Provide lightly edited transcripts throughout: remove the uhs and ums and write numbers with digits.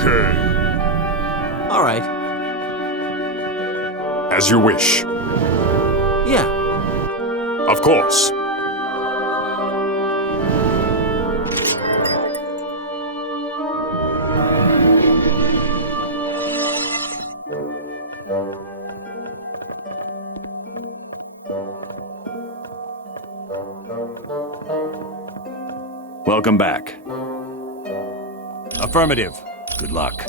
Okay. All right. As you wish. Yeah. Of course. Welcome back. Affirmative. Good luck.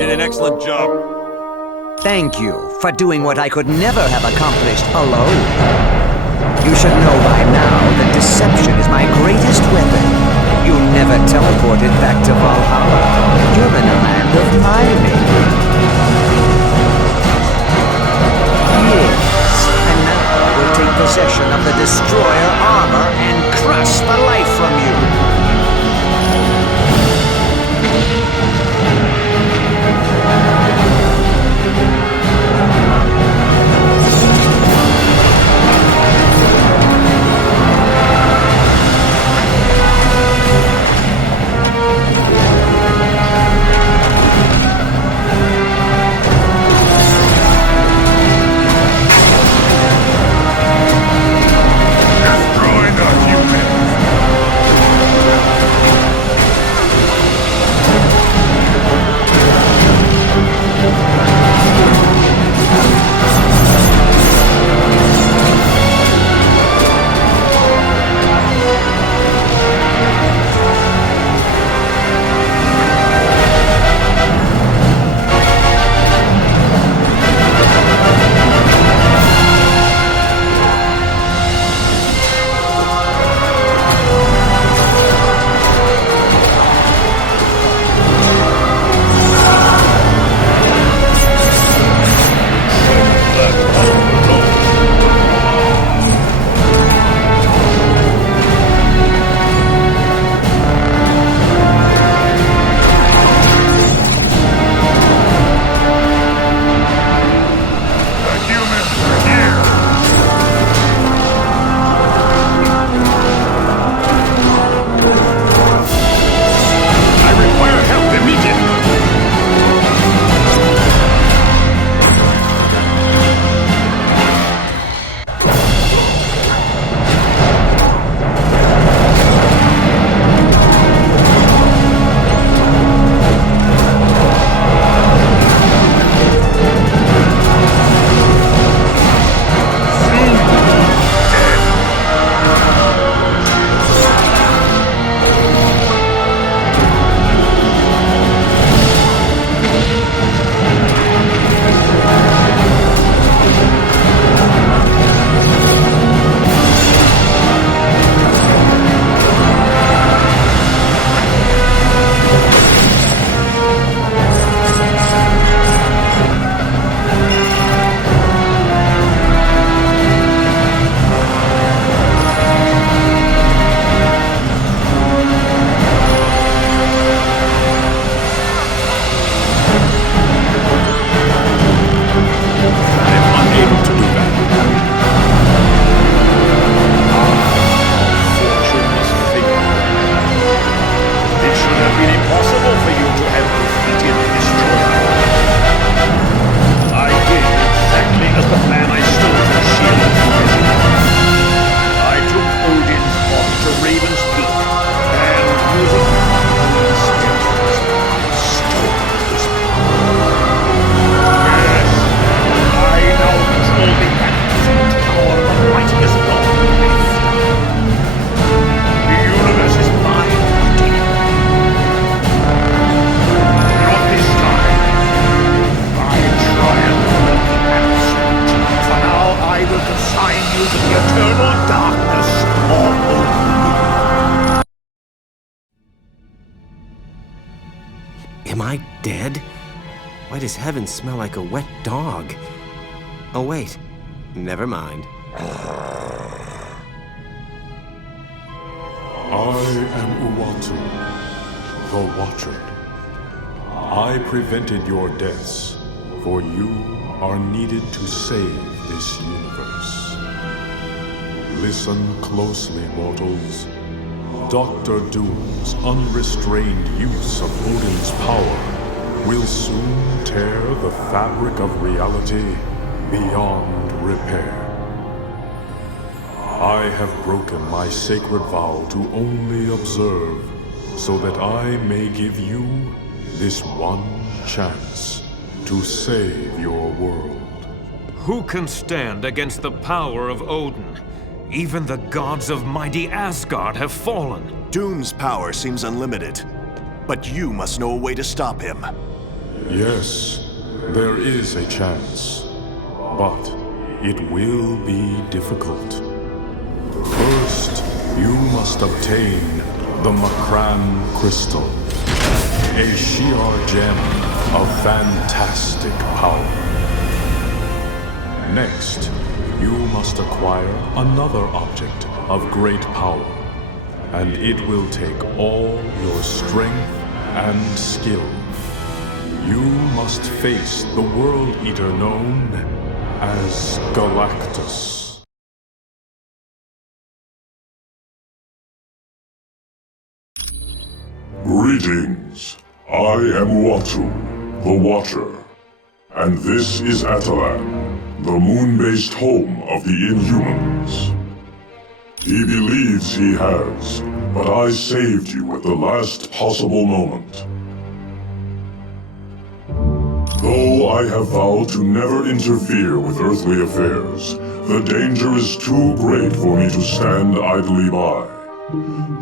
did an excellent job. Thank you for doing what I could never have accomplished alone. You should know by now that deception is my greatest weapon. You never teleported back to Valhalla. You're in a land of my making. Yes, and now I will take possession of the Destroyer armor and crush the life from you. Am I dead? Why does heaven smell like a wet dog? Oh wait, never mind. I am Uatu, the Watcher. I prevented your deaths, for you are needed to save this universe. Listen closely, mortals. Dr. Doom's unrestrained use of Odin's power will soon tear the fabric of reality beyond repair. I have broken my sacred vow to only observe, so that I may give you this one chance to save your world. Who can stand against the power of Odin? Even the gods of mighty Asgard have fallen. Doom's power seems unlimited, but you must know a way to stop him. Yes, there is a chance, but it will be difficult. First, you must obtain the Makran Crystal, a Shi'ar gem of fantastic power. Next, you must acquire another object of great power, and it will take all your strength and skill. You must face the World Eater known as Galactus. Greetings. I am Watu, the Watcher. And this is Attilan, the moon-based home of the Inhumans. He believes he has, but I saved you at the last possible moment. Though I have vowed to never interfere with earthly affairs, the danger is too great for me to stand idly by.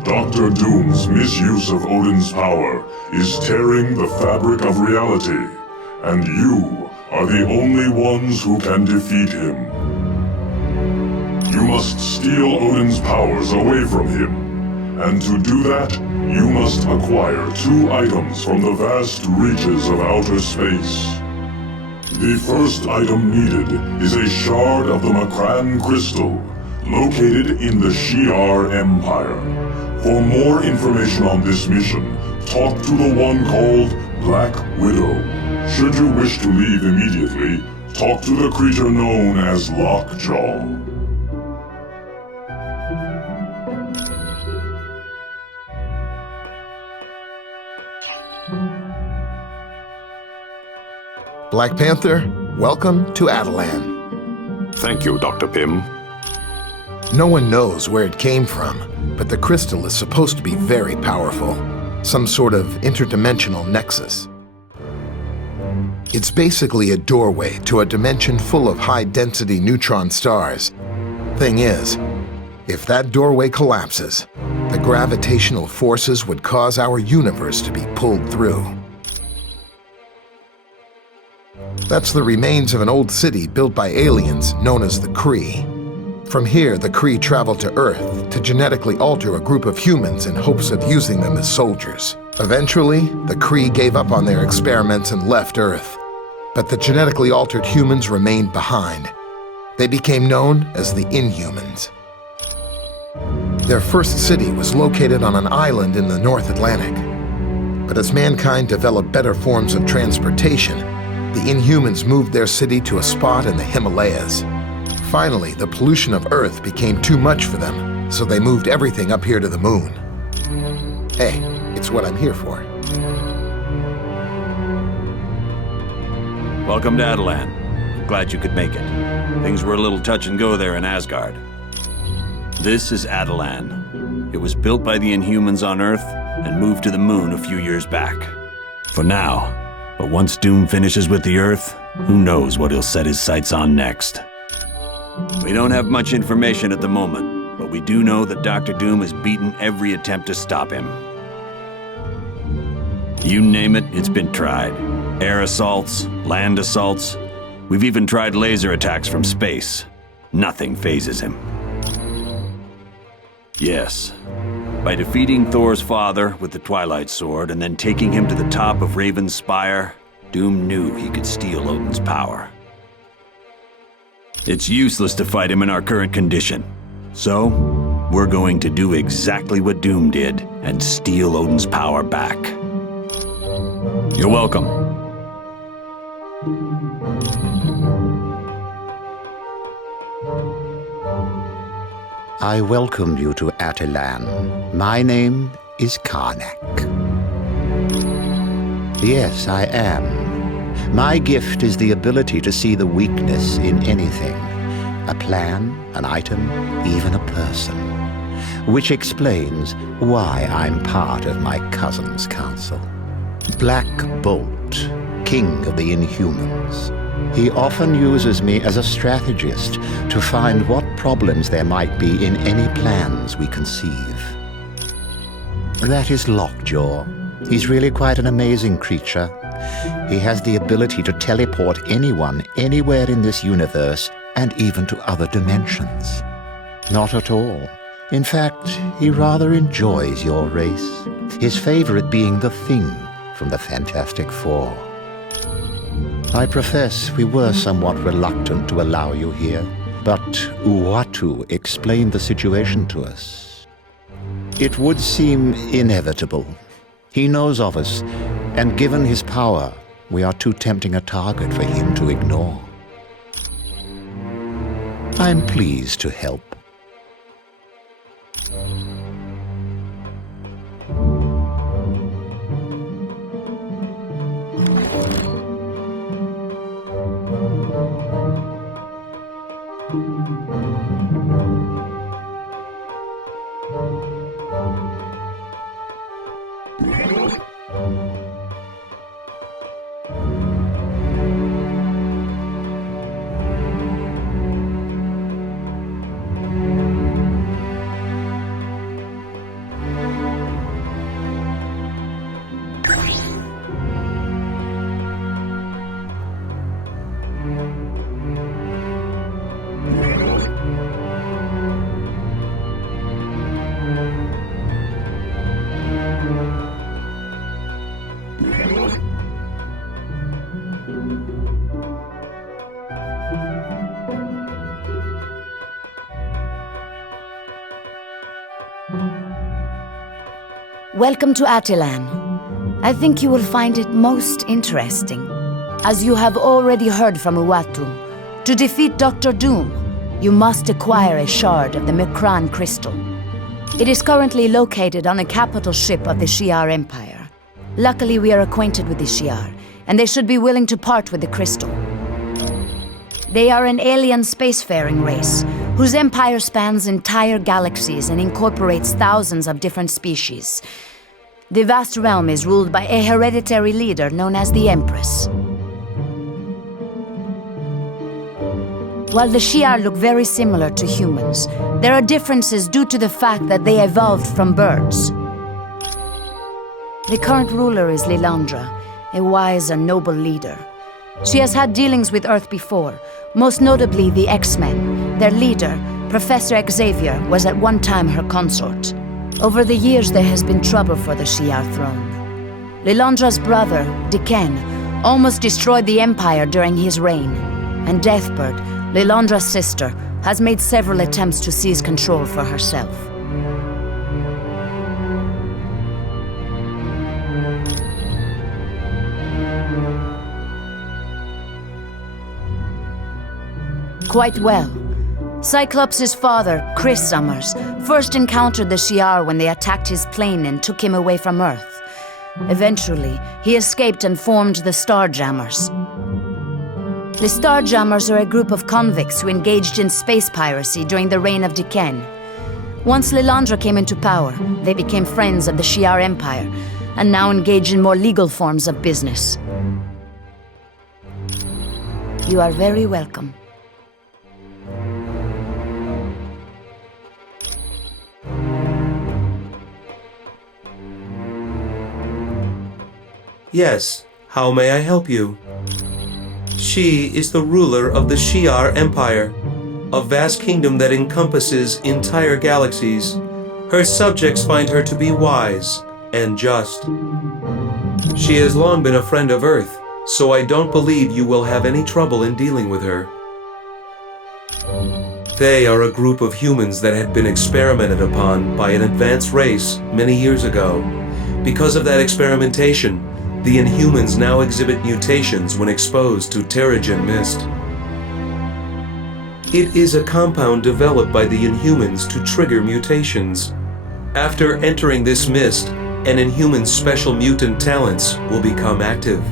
Dr. Doom's misuse of Odin's power is tearing the fabric of reality, and you are the only ones who can defeat him. You must steal Odin's powers away from him, and to do that, you must acquire 2 items from the vast reaches of outer space. The first item needed is a shard of the Makran Crystal, located in the Shi'ar Empire. For more information on this mission, talk to the one called Black Widow. Should you wish to leave immediately, talk to the creature known as Lockjaw. Black Panther, welcome to Attilan. Thank you, Dr. Pym. No one knows where it came from, but the crystal is supposed to be very powerful. Some sort of interdimensional nexus. It's basically a doorway to a dimension full of high-density neutron stars. Thing is, if that doorway collapses, the gravitational forces would cause our universe to be pulled through. That's the remains of an old city built by aliens known as the Kree. From here, the Kree traveled to Earth to genetically alter a group of humans in hopes of using them as soldiers. Eventually, the Kree gave up on their experiments and left Earth. But the genetically altered humans remained behind. They became known as the Inhumans. Their first city was located on an island in the North Atlantic. But as mankind developed better forms of transportation, the Inhumans moved their city to a spot in the Himalayas. Finally, the pollution of Earth became too much for them, so they moved everything up here to the moon. Hey, it's what I'm here for. Welcome to Attilan. Glad you could make it. Things were a little touch and go there in Asgard. This is Attilan. It was built by the Inhumans on Earth and moved to the moon a few years back. For now. But once Doom finishes with the Earth, who knows what he'll set his sights on next. We don't have much information at the moment, but we do know that Dr. Doom has beaten every attempt to stop him. You name it, it's been tried. Air assaults, land assaults. We've even tried laser attacks from space. Nothing phases him. Yes. By defeating Thor's father with the Twilight Sword and then taking him to the top of Raven's Spire, Doom knew he could steal Odin's power. It's useless to fight him in our current condition. So, we're going to do exactly what Doom did and steal Odin's power back. You're welcome. I welcome you to Attilan. My name is Karnak. Yes, I am. My gift is the ability to see the weakness in anything. A plan, an item, even a person. Which explains why I'm part of my cousin's council. Black Bolt, king of the Inhumans. He often uses me as a strategist to find what problems there might be in any plans we conceive. That is Lockjaw. He's really quite an amazing creature, He has the ability to teleport anyone, anywhere in this universe, and even to other dimensions. Not at all. In fact, he rather enjoys your race, his favorite being the Thing from the Fantastic Four. I profess we were somewhat reluctant to allow you here, but Uatu explained the situation to us. It would seem inevitable. He knows of us, and given his power, we are too tempting a target for him to ignore. I'm pleased to help. Welcome to Attilan. I think you will find it most interesting. As you have already heard from Uatu, to defeat Dr. Doom, you must acquire a shard of the Mikran crystal. It is currently located on a capital ship of the Shi'ar Empire. Luckily, we are acquainted with the Shi'ar, and they should be willing to part with the crystal. They are an alien spacefaring race, whose empire spans entire galaxies and incorporates thousands of different species. The vast realm is ruled by a hereditary leader known as the Empress. While the Shi'ar look very similar to humans, there are differences due to the fact that they evolved from birds. The current ruler is Lilandra, a wise and noble leader. She has had dealings with Earth before, most notably the X-Men. Their leader, Professor Xavier, was at one time her consort. Over the years, there has been trouble for the Shi'ar throne. Lilandra's brother, Diken, almost destroyed the Empire during his reign, and Deathbird, Lilandra's sister, has made several attempts to seize control for herself. Quite well. Cyclops' father, Chris Summers, first encountered the Shi'ar when they attacked his plane and took him away from Earth. Eventually, he escaped and formed the Starjammers. The Starjammers are a group of convicts who engaged in space piracy during the reign of Diken. Once Lilandra came into power, they became friends of the Shi'ar Empire, and now engage in more legal forms of business. You are very welcome. Yes, how may I help you? She is the ruler of the Shi'ar Empire, a vast kingdom that encompasses entire galaxies. Her subjects find her to be wise and just. She has long been a friend of Earth, so I don't believe you will have any trouble in dealing with her. They are a group of humans that had been experimented upon by an advanced race many years ago. Because of that experimentation, the Inhumans now exhibit mutations when exposed to Terrigen mist. It is a compound developed by the Inhumans to trigger mutations. After entering this mist, an Inhuman's special mutant talents will become active.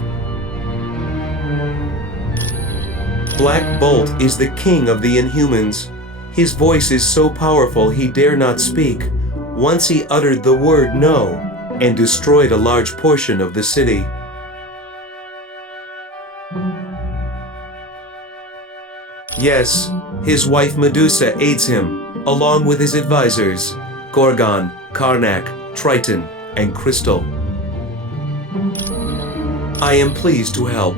Black Bolt is the king of the Inhumans. His voice is so powerful he dare not speak. Once he uttered the word no, and destroyed a large portion of the city. Yes, his wife Medusa aids him, along with his advisors, Gorgon, Karnak, Triton, and Crystal. I am pleased to help.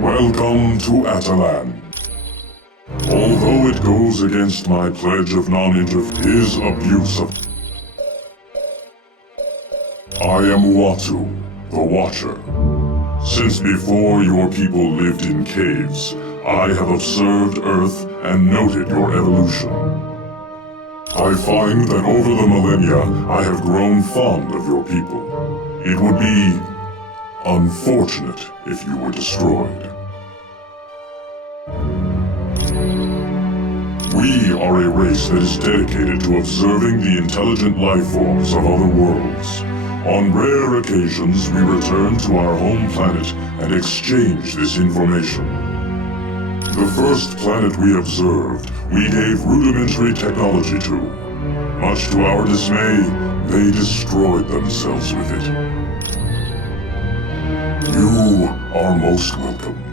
Welcome to Attilan. Although it goes against my pledge of non-interference, his abuse of... I am Uatu, the Watcher. Since before your people lived in caves, I have observed Earth and noted your evolution. I find that over the millennia, I have grown fond of your people. It would be unfortunate if you were destroyed. We are a race that is dedicated to observing the intelligent life forms of other worlds. On rare occasions, we return to our home planet and exchange this information. The first planet we observed, we gave rudimentary technology to. Much to our dismay, they destroyed themselves with it. You are most welcome.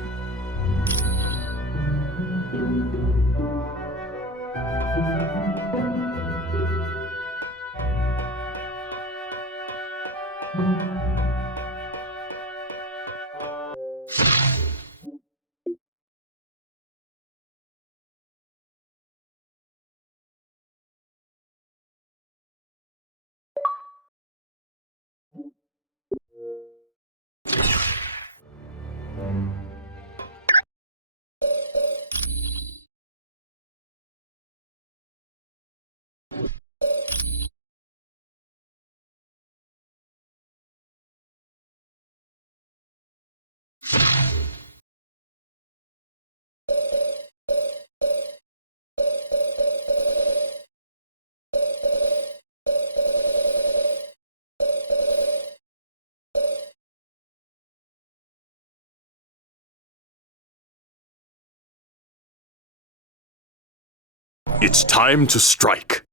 It's time to strike.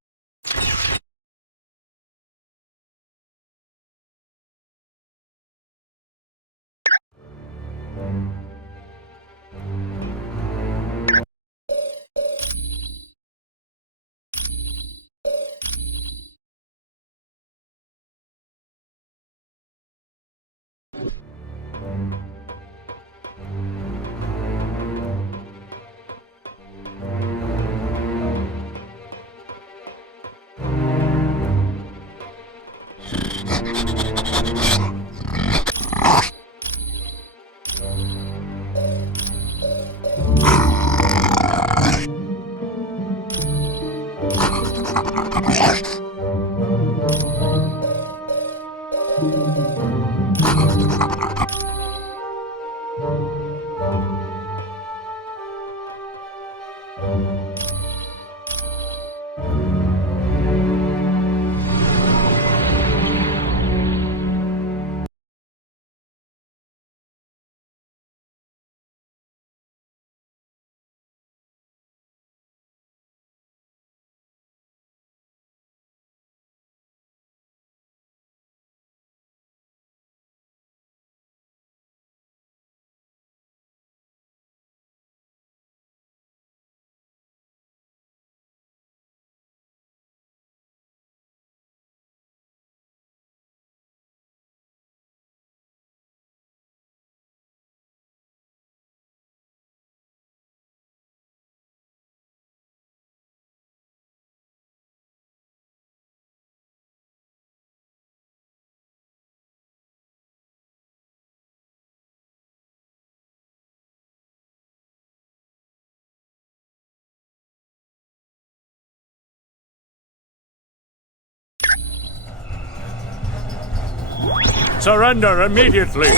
Surrender immediately!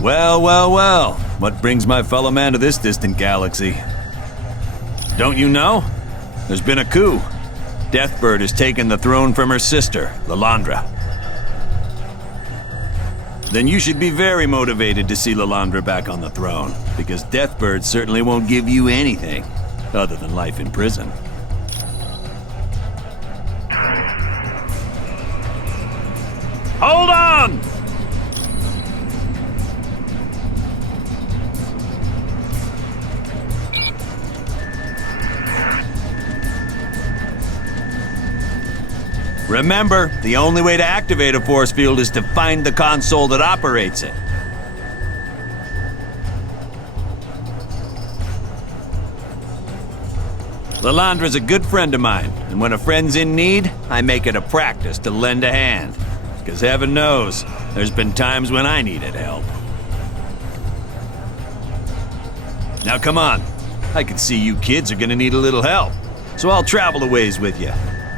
Well, well, well. What brings my fellow man to this distant galaxy? Don't you know? There's been a coup. Deathbird has taken the throne from her sister, Lilandra. Then you should be very motivated to see Lilandra back on the throne, because Deathbird certainly won't give you anything other than life in prison. Hold on! Remember, the only way to activate a force field is to find the console that operates it. Lilandra's a good friend of mine, and when a friend's in need, I make it a practice to lend a hand. Because heaven knows, there's been times when I needed help. Now come on, I can see you kids are gonna need a little help, so I'll travel a ways with you.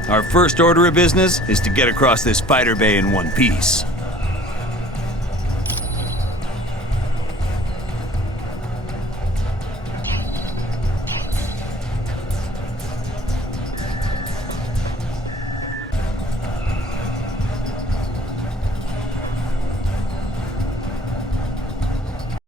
Our first order of business is to get across this spider bay in one piece.